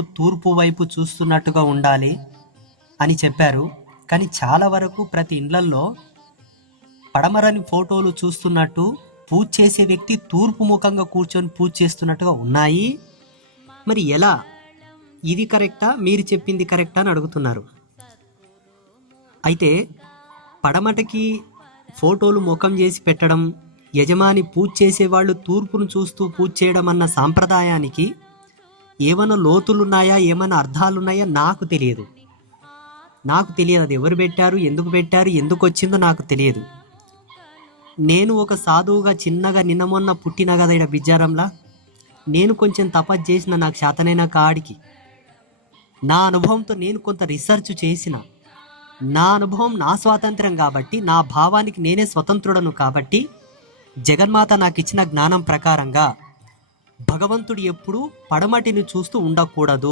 తూర్పు వైపు చూస్తున్నట్టుగా ఉండాలి అని చెప్పారు. కానీ చాలా వరకు ప్రతి ఇండ్లల్లో పడమరని ఫోటోలు చూస్తున్నట్టు పూజ చేసే వ్యక్తి తూర్పు ముఖంగా కూర్చొని పూజ చేస్తున్నట్టుగా ఉన్నాయి. మరి ఎలా? ఇది కరెక్టా? మీరు చెప్పింది కరెక్టా అని అడుగుతున్నారు. అయితే పడమటకి ఫోటోలు ముఖం చేసి పెట్టడం యజమాని పూజ చేసేవాళ్ళు తూర్పును చూస్తూ పూజ చేయడం అన్న సాంప్రదాయానికి ఏమైనా లోతులున్నాయా? ఏమైనా అర్థాలున్నాయా? నాకు తెలియదు. నాకు తెలియదు. అది ఎవరు పెట్టారు? ఎందుకు పెట్టారు? ఎందుకు వచ్చిందో నాకు తెలియదు. నేను ఒక సాధువుగా చిన్నగా నిన్న మొన్న పుట్టిన కదా ఇక్కడ బిజ్జారంలా నేను కొంచెం తపస్సు చేసిన నాకు శాతనైన కాడికి. నా అనుభవంతో నేను కొంత రీసెర్చ్ చేసిన. నా అనుభవం నా స్వాతంత్రం కాబట్టి నా భావానికి నేనే స్వతంత్రుడను కాబట్టి జగన్మాత నాకు ఇచ్చిన జ్ఞానం ప్రకారంగా భగవంతుడు ఎప్పుడూ పడమటిని చూస్తూ ఉండకూడదు.